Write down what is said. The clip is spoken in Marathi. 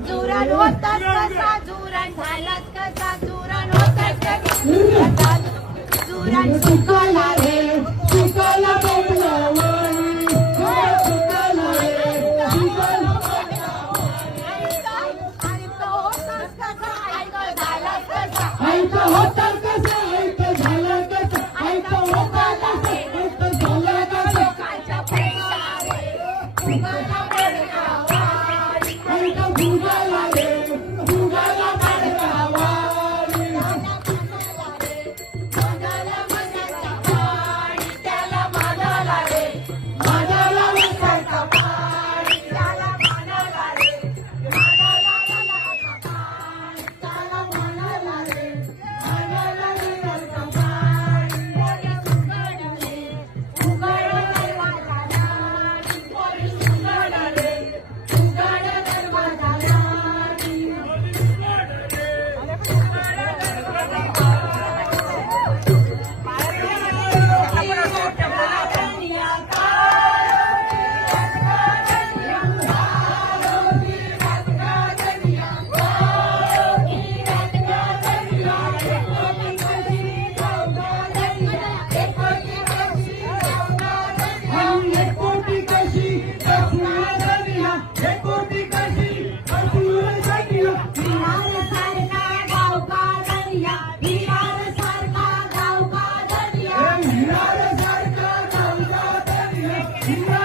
जुरण होतच कसा जुरण झालाच कसा जुरण होतच कसा जुरण सुकला रे सुकला बेटलावणी सुकला रे सुकला ऐक होतच कसा ऐक झालं कसा ऐक होतच कसा ऐक झालं कसा काच्या पैसा रे सुकला बेटलावणी ऐक भुजाला रे भुजाला बेटलावणी मनाला मनाचा पाणी त्याला मनाला रे मनाला मनाचा पाणी त्याला मनाला रे मनाला मनाचा पाणी त्याला मनाला रे मनाला मनाचा पाणी पोरी सुगडले उघडले माझा राणी पोरी सुगडले उघडले माझा राणी Yeah.